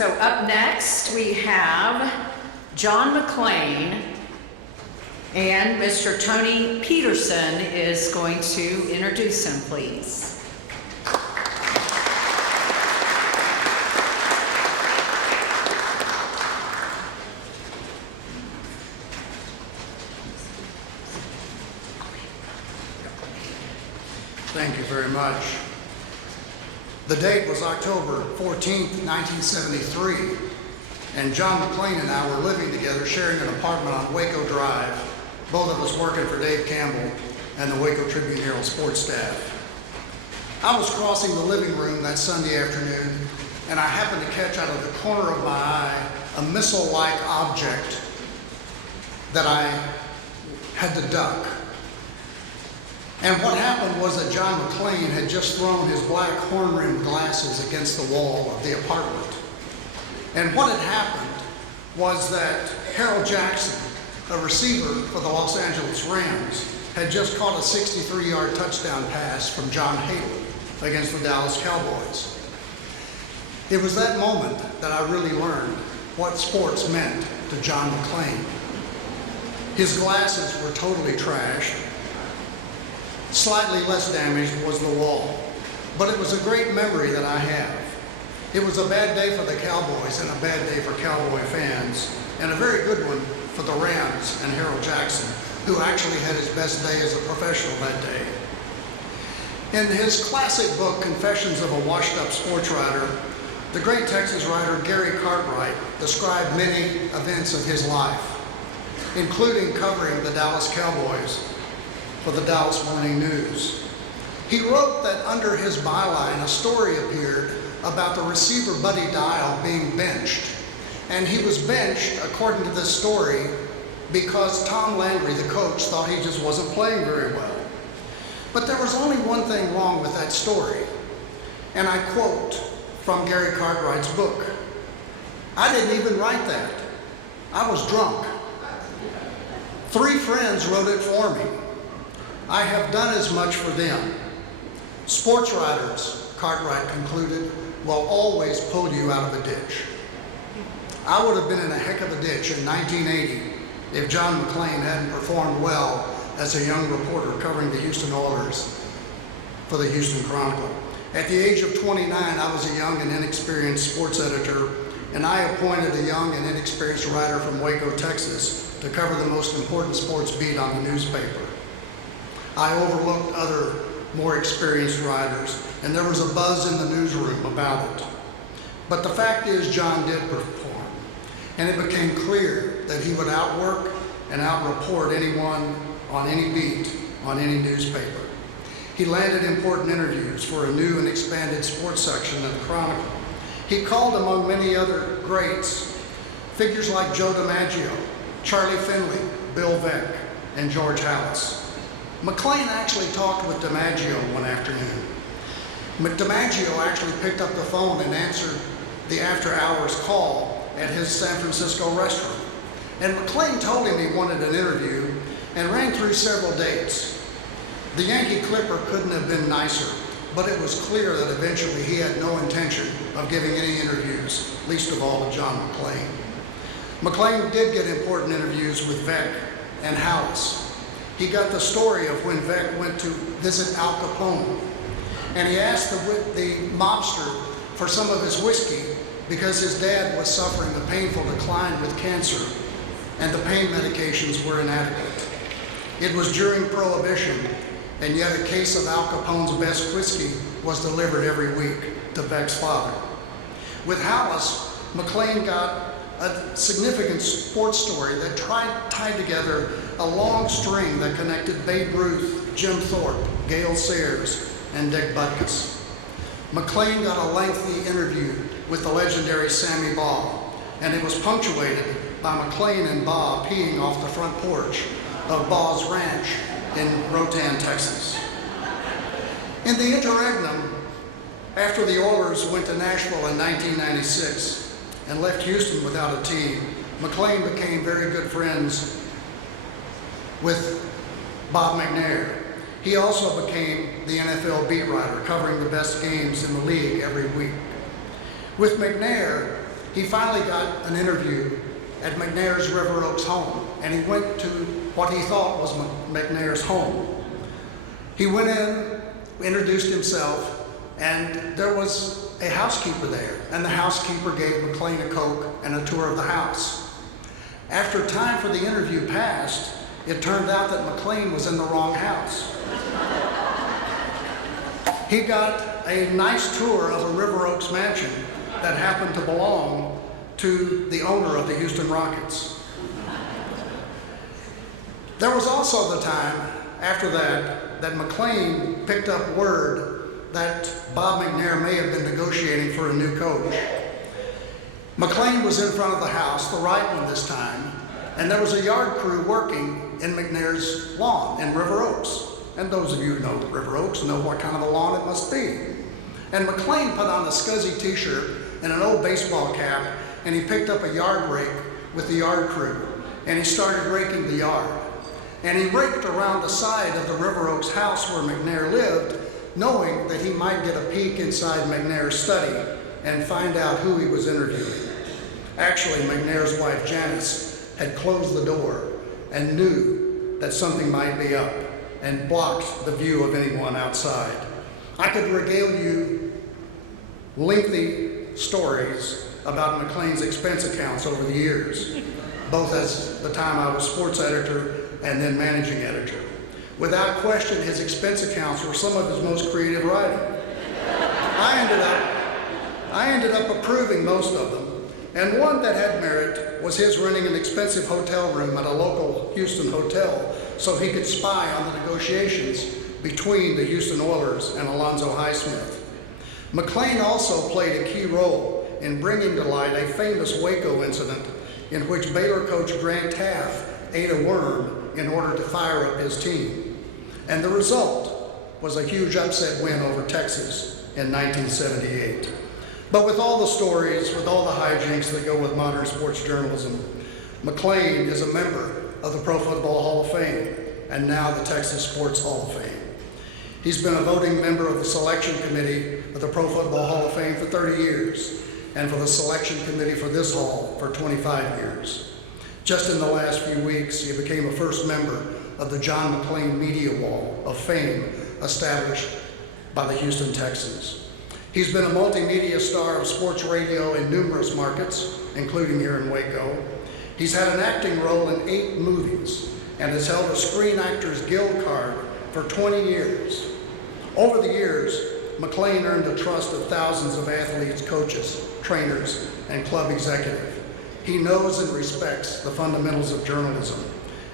So up next, we have John McClain, and Mr. Tony Peterson is going to introduce him, please. Thank you very much. The date was October 14th, 1973, and John McClain and I were living together, sharing an apartment on Waco Drive, both of us working for Dave Campbell and the Waco Tribune-Herald sports staff. I was crossing the living room that Sunday afternoon, and I happened to catch out of the corner of my eye a missile-like object that I had to duck. And what happened was that John McClain had just thrown his black horn-rimmed glasses against the wall of the apartment. And what had happened was that Harold Jackson, a receiver for the Los Angeles Rams, had just caught a 63-yard touchdown pass from John Haley against the Dallas Cowboys. It was that moment that I really learned what sports meant to John McClain. His glasses were totally trashed. Slightly less damaged was the wall, but it was a great memory that I have. It was a bad day for the Cowboys and a bad day for Cowboy fans, and a very good one for the Rams and Harold Jackson, who actually had his best day as a professional that day. In his classic book, Confessions of a Washed-Up Sports Writer, the great Texas writer Gary Cartwright described many events of his life, including covering the Dallas Cowboys for the Dallas Morning News. He wrote that under his byline, a story appeared about the receiver Buddy Dial being benched. And he was benched, according to this story, because Tom Landry, the coach, thought he just wasn't playing very well. But there was only one thing wrong with that story. And I quote from Gary Cartwright's book, "I didn't even write that. I was drunk. 3 friends wrote it for me. I have done as much for them. Sports writers," Cartwright concluded, "will always pull you out of a ditch." I would have been in a heck of a ditch in 1980 if John McClain hadn't performed well as a young reporter covering the Houston Oilers for the Houston Chronicle. At the age of 29, I was a young and inexperienced sports editor, and I appointed a young and inexperienced writer from Waco, Texas, to cover the most important sports beat on the newspaper. I overlooked other, more experienced writers, and there was a buzz in the newsroom about it. But the fact is, John did perform, and it became clear that he would outwork and outreport anyone on any beat on any newspaper. He landed important interviews for a new and expanded sports section of the Chronicle. He called, among many other greats, figures like Joe DiMaggio, Charlie Finley, Bill Veeck, and George Halas. McClain actually talked with DiMaggio one afternoon. DiMaggio actually picked up the phone and answered the after-hours call at his San Francisco restaurant. And McClain told him he wanted an interview and ran through several dates. The Yankee Clipper couldn't have been nicer, but it was clear that eventually he had no intention of giving any interviews, least of all to John McClain. McClain did get important interviews with Veeck and Halas. He got the story of when Veeck went to visit Al Capone, and he asked the mobster for some of his whiskey because his dad was suffering a painful decline with cancer, and the pain medications were inadequate. It was during Prohibition, and yet a case of Al Capone's best whiskey was delivered every week to Veeck's father. With Halas, McClain got a significant sports story that tied together a long string that connected Babe Ruth, Jim Thorpe, Gale Sayers, and Dick Butkus. McClain got a lengthy interview with the legendary Sammy Baugh, and it was punctuated by McClain and Baugh peeing off the front porch of Baugh's Ranch in Rotan, Texas. In the interregnum, after the Oilers went to Nashville in 1996 and left Houston without a team, McClain became very good friends with Bob McNair. He also became the NFL beat writer, covering the best games in the league every week. With McNair, he finally got an interview at McNair's River Oaks home, and he went to what he thought was McNair's home. He went in, introduced himself, and there was a housekeeper there, and the housekeeper gave McClain a Coke and a tour of the house. After time for the interview passed, it turned out that McClain was in the wrong house. He got a nice tour of a River Oaks mansion that happened to belong to the owner of the Houston Rockets. There was also the time after that McClain picked up word that Bob McNair may have been negotiating for a new coach. McClain was in front of the house, the right one this time, and there was a yard crew working in McNair's lawn in River Oaks. And those of you who know River Oaks know what kind of a lawn it must be. And McClain put on a scuzzy t-shirt and an old baseball cap, and he picked up a yard rake with the yard crew, and he started raking the yard. And he raked around the side of the River Oaks house where McNair lived, knowing that he might get a peek inside McNair's study and find out who he was interviewing. Actually, McNair's wife Janice had closed the door and knew that something might be up and blocked the view of anyone outside. I could regale you lengthy stories about McClain's expense accounts over the years, both as the time I was sports editor and then managing editor. Without question, his expense accounts were some of his most creative writing. I ended up approving most of them, and one that had merit was his renting an expensive hotel room at a local Houston hotel so he could spy on the negotiations between the Houston Oilers and Alonzo Highsmith. McClain also played a key role in bringing to light a famous Waco incident in which Baylor coach Grant Taft ate a worm in order to fire up his team. And the result was a huge upset win over Texas in 1978. But with all the stories, with all the hijinks that go with modern sports journalism, McClain is a member of the Pro Football Hall of Fame and now the Texas Sports Hall of Fame. He's been a voting member of the selection committee of the Pro Football Hall of Fame for 30 years and for the selection committee for this hall for 25 years. Just in the last few weeks, he became a first member of the John McClain Media Wall of Fame established by the Houston Texans. He's been a multimedia star of sports radio in numerous markets, including here in Waco. He's had an acting role in 8 movies and has held a Screen Actors Guild card for 20 years. Over the years, McClain earned the trust of thousands of athletes, coaches, trainers, and club executives. He knows and respects the fundamentals of journalism,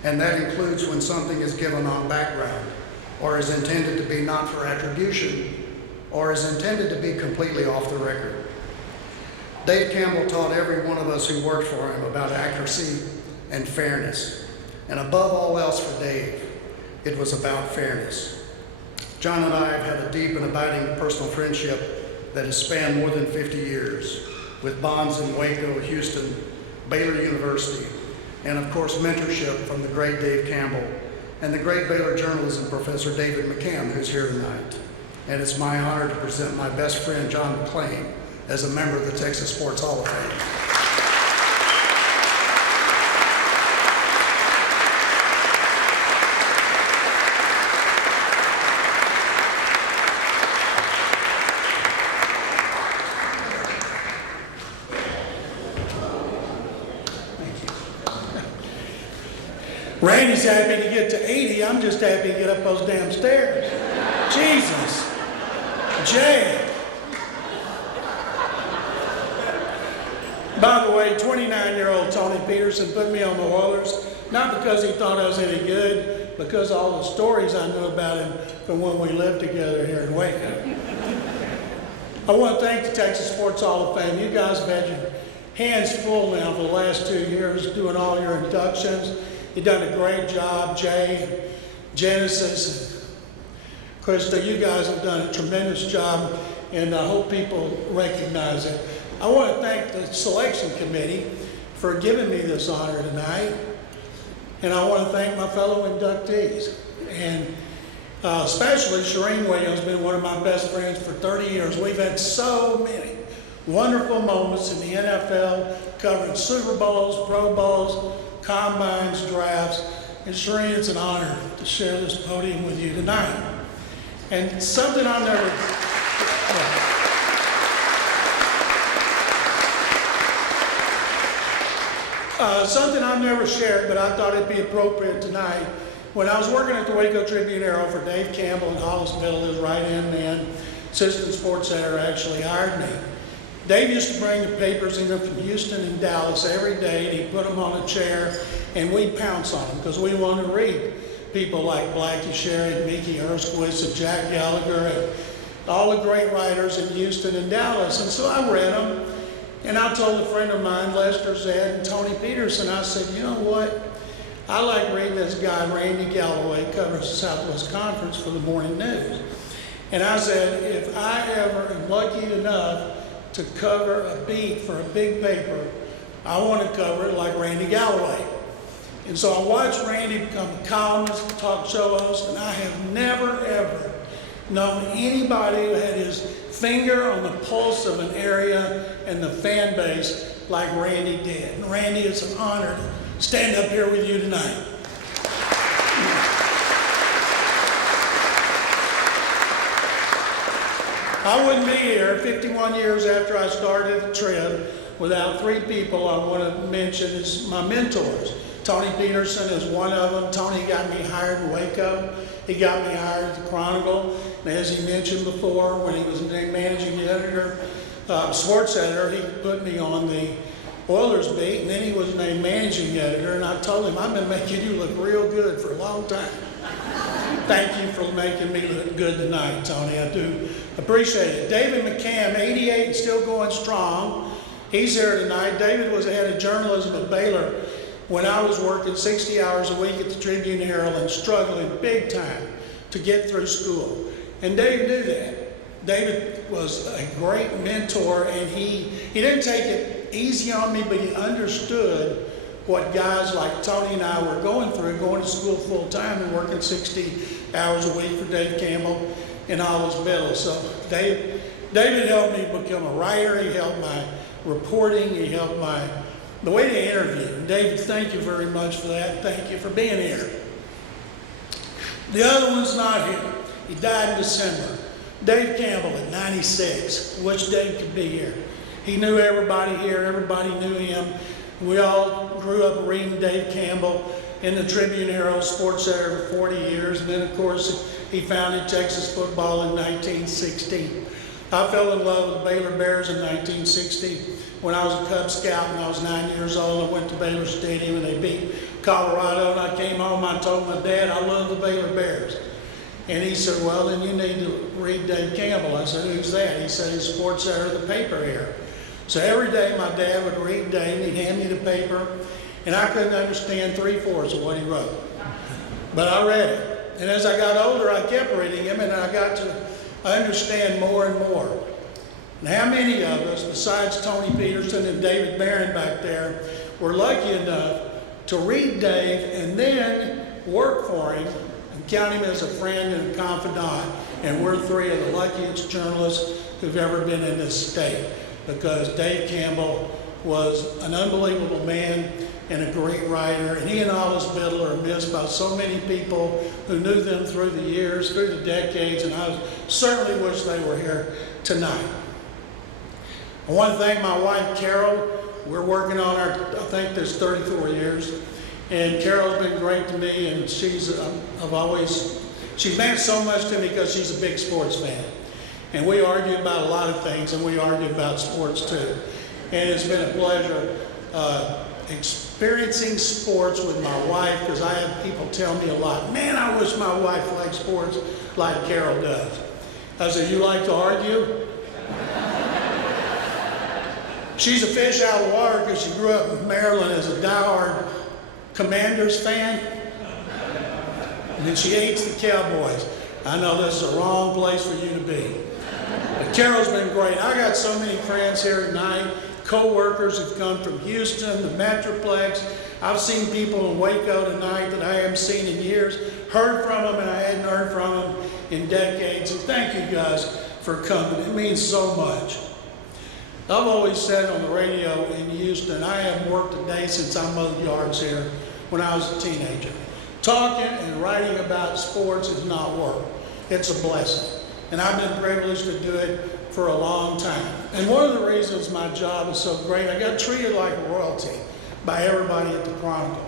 and that includes when something is given on background, or is intended to be not for attribution, or is intended to be completely off the record. Dave Campbell taught every one of us who worked for him about accuracy and fairness. And above all else for Dave, it was about fairness. John and I have had a deep and abiding personal friendship that has spanned more than 50 years, with bonds in Waco, Houston, Baylor University, and of course mentorship from the great Dave Campbell and the great Baylor journalism professor David McCann, who's here tonight. And it's my honor to present my best friend, John McClain, as a member of the Texas Sports Hall of Fame. Randy's happy to get to 80. I'm just happy to get up those damn stairs. Jesus. Jay. By the way, 29-year-old Tony Peterson put me on the Oilers, not because he thought I was any good, because of all the stories I knew about him from when we lived together here in Waco. I want to thank the Texas Sports Hall of Fame. You guys have had your hands full now for the last 2 years doing all your inductions. You've done a great job, Jay, Genesis, Krista. You guys have done a tremendous job, and I hope people recognize it. I want to thank the selection committee for giving me this honor tonight, and I want to thank my fellow inductees, and especially Shireen Williams, been one of my best friends for 30 years. We've had so many wonderful moments in the NFL, covering Super Bowls, Pro Bowls, combines, drafts. And Shereen, it's an honor to share this podium with you tonight. And something I've never, shared, but I thought it'd be appropriate tonight. When I was working at the Waco Tribune-Herald for Dave Campbell in Hollis Middle, his right-hand man, assistant sports editor, actually hired me. Dave used to bring the papers in from Houston and Dallas every day, and he'd put them on a chair, and we'd pounce on them because we wanted to read people like Blackie Sherry, Mickey Erskowitz, and Jack Gallagher, and all the great writers in Houston and Dallas. And so I read them, and I told a friend of mine, Lester Zed and Tony Peterson, I said, you know what? I like reading this guy, Randy Galloway, covers the Southwest Conference for the morning news. And I said, if I ever am lucky enough to cover a beat for a big paper, I want to cover it like Randy Galloway. And so I watched Randy become a columnist, talk show host, and I have never, ever known anybody who had his finger on the pulse of an area and the fan base like Randy did. And Randy, it's an honor to stand up here with you tonight. I wouldn't be here 51 years after I started the Trib without three people I want to mention as my mentors. Tony Peterson is one of them. Tony got me hired in Waco. He got me hired at the Chronicle. And as he mentioned before, when he was named managing editor, sports editor, he put me on the Oilers beat, and then he was named managing editor, and I told him, I've been making you look real good for a long time. Thank you for making me look good tonight, Tony. I do appreciate it. David McCam, 88 and still going strong. He's here tonight. David was the head of journalism at Baylor when I was working 60 hours a week at the Tribune-Herald and struggling big time to get through school. And David knew that. David was a great mentor, and he didn't take it easy on me, but he understood what guys like Tony and I were going through, going to school full time and working 60 hours a week for Dave Campbell in Hollis Middle. So David helped me become a writer. He helped my reporting. He helped the way to interview. And David, thank you very much for that. Thank you for being here. The other one's not here. He died in December. Dave Campbell at 96. Wish Dave could be here. He knew everybody here. Everybody knew him. We all grew up reading Dave Campbell in the Tribune-Herald sports editor for 40 years. And then, of course, he founded Texas football in 1960. I fell in love with the Baylor Bears in 1960 when I was a Cub Scout and I was 9 years old. I went to Baylor Stadium and they beat Colorado, and I came home, I told my dad, I love the Baylor Bears. And he said, well, then you need to read Dave Campbell. I said, who's that? He said, he's sports editor of the paper here. So every day my dad would read Dave, and he'd hand me the paper, and I couldn't understand 3/4 of what he wrote. But I read it. And as I got older, I kept reading him, and I got to understand more and more. And how many of us, besides Tony Peterson and David Barron back there, were lucky enough to read Dave and then work for him and count him as a friend and a confidant? And we're three of the luckiest journalists who've ever been in this state, because Dave Campbell was an unbelievable man and a great writer. And he and Hollis Middle are missed by so many people who knew them through the years, through the decades, and I certainly wish they were here tonight. I want to thank my wife, Carol. We're working on our, I think there's 34 years. And Carol's been great to me, and she's meant so much to me because she's a big sports fan. And we argue about a lot of things, and we argue about sports too. And it's been a pleasure experiencing sports with my wife, because I have people tell me a lot, man, I wish my wife liked sports like Carol does. I said, you like to argue? She's a fish out of water because she grew up in Maryland as a diehard Commanders fan. And then she hates the Cowboys. I know this is the wrong place for you to be. But Carol's been great. I got so many friends here tonight, co-workers who've come from Houston, the Metroplex. I've seen people in Waco tonight that I haven't seen in years, heard from them, and I hadn't heard from them in decades. And thank you guys for coming. It means so much. I've always said on the radio in Houston, I haven't worked a day since I mowed yards here when I was a teenager. Talking and writing about sports is not work. It's a blessing. And I've been privileged to do it for a long time. And one of the reasons my job is so great, I got treated like royalty by everybody at the Chronicle.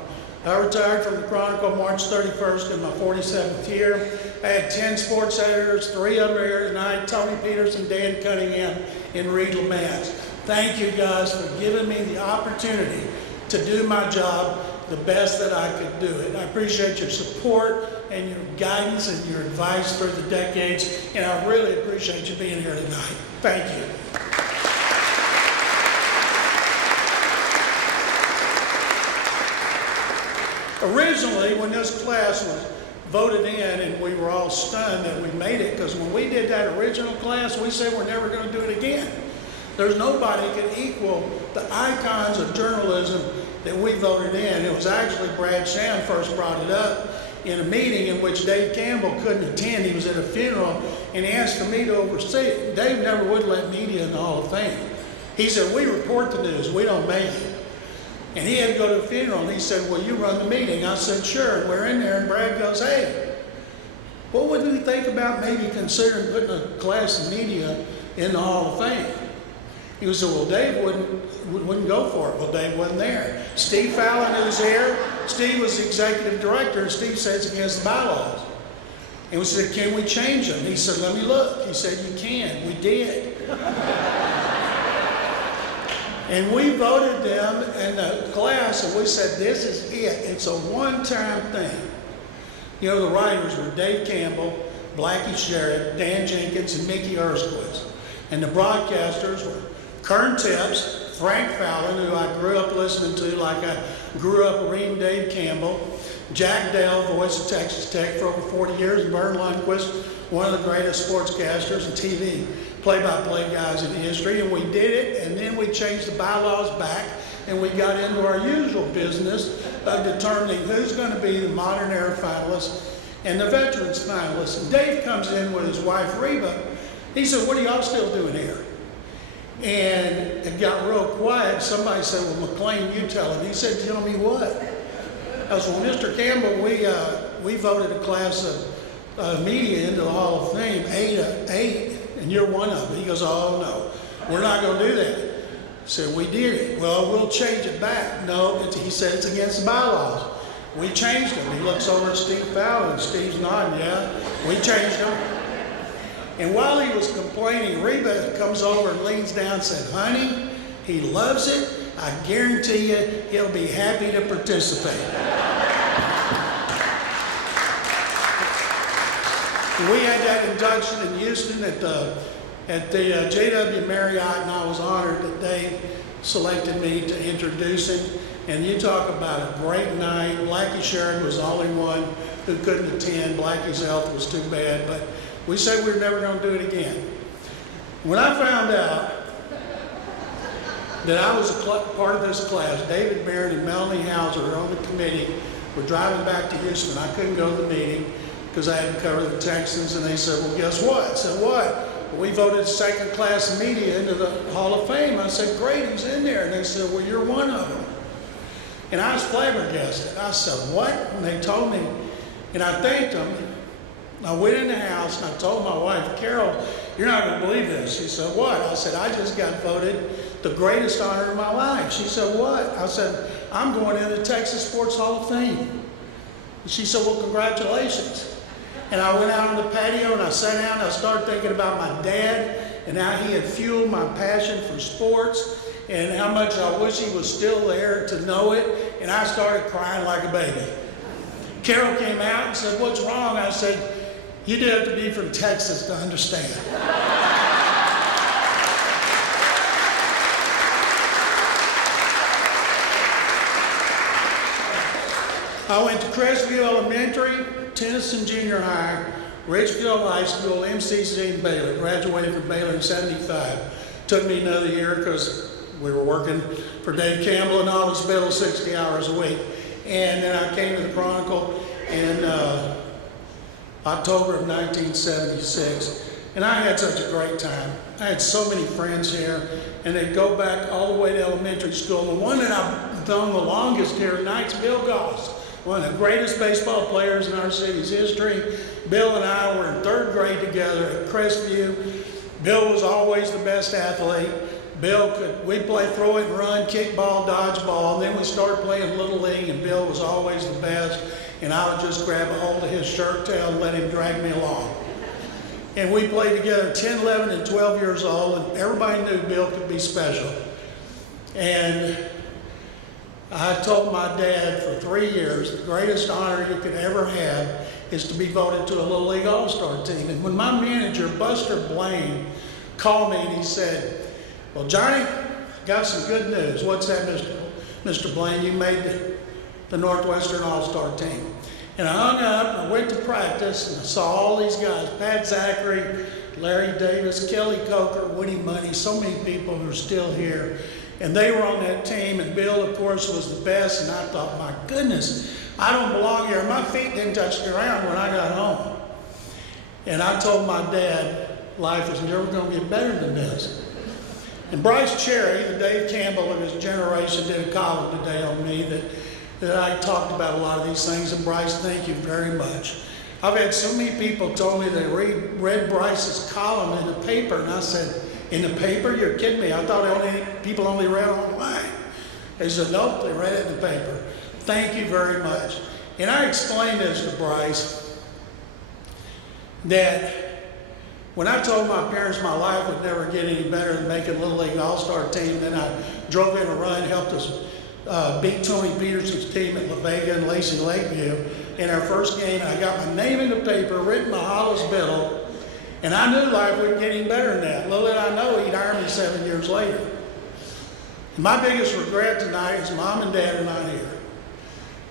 I retired from the Chronicle March 31st in my 47th year. I had 10 sports editors, 3 of them are here tonight, Tony Peterson, Dan Cunningham, and Reed LeMans. Thank you guys for giving me the opportunity to do my job the best that I could do it. I appreciate your support and your guidance and your advice through the decades, and I really appreciate you being here tonight. Thank you. Originally, when this class was voted in, and we were all stunned that we made it, because when we did that original class, we said we're never going to do it again. There's nobody can equal the icons of journalism that we voted in. It was actually Brad Shand first brought it up in a meeting in which Dave Campbell couldn't attend. He was at a funeral, and he asked for me to oversee it. Dave never would let media in the Hall of Fame. He said, we report the news, we don't make it. And he had to go to a funeral, and he said, well, you run the meeting. I said, sure. And we're in there, and Brad goes, hey, what would we think about maybe considering putting a class of media in the Hall of Fame? He said, well, Dave wouldn't go for it. Well, Dave wasn't there. Steve Fallon, who's here, Steve was the executive director, and Steve said it's against the bylaws. And we said, can we change them? He said, let me look. He said, you can. We did. And we voted them in the class, and we said, this is it. It's a one-time thing. You know, the writers were Dave Campbell, Blackie Sherritt, Dan Jenkins, and Mickey Erskowitz. And the broadcasters were Kern Tips, Frank Fallon, who I grew up listening to like I grew up reading Dave Campbell, Jack Dale, voice of Texas Tech for over 40 years, and Vern Lundquist, one of the greatest sportscasters and TV play-by-play guys in history. And we did it, and then we changed the bylaws back, and we got into our usual business of determining who's going to be the modern era finalists and the veterans finalists. And Dave comes in with his wife Reba. He said, what are y'all still doing here? And it got real quiet. Somebody said, well, McClain, you tell him. He said, tell me what? I said, well, Mr. Campbell, we voted a class of media into the Hall of Fame, eight, and you're one of them. He goes, oh, no, we're not going to do that. I said, we did it. Well, we'll change it back. No, he said it's against the bylaws. We changed them. He looks over at Steve Fallon, and Steve's nodding, yeah, we changed them. And while he was complaining, Reba comes over and leans down and said, honey, he loves it. I guarantee you he'll be happy to participate. We had that induction in Houston at the JW Marriott, and I was honored that they selected me to introduce him. And you talk about a great night. Blackie Sherritt was the only one who couldn't attend. Blackie's health was too bad, but we said we were never going to do it again. When I found out that I was part of this class, David Barrett and Melanie Hauser on the committee were driving back to Houston. I couldn't go to the meeting because I had to cover the Texans, and they said, well, guess what? I said, what? Well, we voted second class media into the Hall of Fame. I said, great, he's in there. And they said, well, you're one of them. And I was flabbergasted. I said, what? And they told me, and I thanked them. I went in the house and I told my wife, Carol, you're not going to believe this. She said, what? I said, I just got voted the greatest honor of my life. She said, what? I said, I'm going into the Texas Sports Hall of Fame. And she said, well, congratulations. And I went out on the patio and I sat down and I started thinking about my dad and how he had fueled my passion for sports and how much I wish he was still there to know it. And I started crying like a baby. Carol came out and said, what's wrong? I said, you do have to be from Texas to understand. I went to Crestview Elementary, Tennyson Junior High, Richfield High School, MCC, and Baylor. Graduated from Baylor in '75. Took me another year because we were working for Dave Campbell in Office Bill 60 hours a week. And then I came to the Chronicle in October of 1976. And I had such a great time. I had so many friends here, and they'd go back all the way to elementary school. The one that I've known the longest here tonight's Bill Goss, one of the greatest baseball players in our city's history. Bill and I were in 3rd grade together at Crestview. Bill was always the best athlete. We'd play throw it and run, kickball, dodgeball, and then we started playing Little League, and Bill was always the best. And I would just grab a hold of his shirt tail and let him drag me along. And we played together 10, 11, and 12 years old, and everybody knew Bill could be special. And I told my dad for 3 years, the greatest honor you could ever have is to be voted to a Little League All-Star team. And when my manager, Buster Blaine, called me and he said, "Well, Johnny, I got some good news." "What's that, Mr. Blaine?" "You made the Northwestern All-Star team." And I hung up and I went to practice and I saw all these guys, Pat Zachary, Larry Davis, Kelly Coker, Winnie Money, so many people who are still here. And they were on that team, and Bill, of course, was the best. And I thought, my goodness, I don't belong here. My feet didn't touch the ground when I got home. And I told my dad, life is never going to get better than this. And Bryce Cherry, the Dave Campbell of his generation, did a column today on me that I talked about a lot of these things. And Bryce, thank you very much. I've had so many people told me they read Bryce's column in the paper, and I said, "In the paper? You're kidding me. I thought people only read online." They said, "Nope, they read it in the paper." Thank you very much. And I explained this to Bryce, that when I told my parents my life would never get any better than making Little League All-Star team, then I drove in a run, helped us beat Tony Peterson's team at La Vega and Lacey Lakeview in our first game. And I got my name in the paper, written by Hollis Biddle, and I knew life wouldn't get any better than that. Little did I know he'd hire me 7 years later. And my biggest regret tonight is Mom and Dad are not here.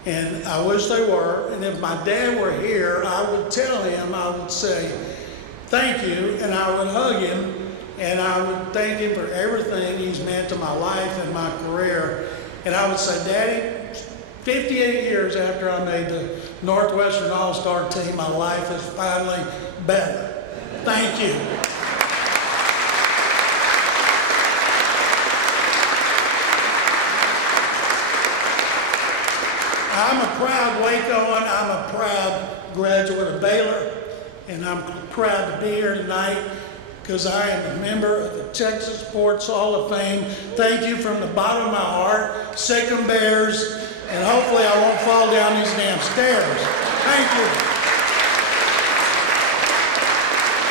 And I wish they were. And if my dad were here, I would tell him, I would say, "Thank you," and I would hug him, and I would thank him for everything he's meant to my life and my career. And I would say, "Daddy, 58 years after I made the Northwestern All-Star team, my life is finally better. Thank you." I'm a proud Wacoan. I'm a proud graduate of Baylor, and I'm proud to be here tonight because I am a member of the Texas Sports Hall of Fame. Thank you from the bottom of my heart. Sick 'em Bears, and hopefully I won't fall down these damn stairs. Thank you.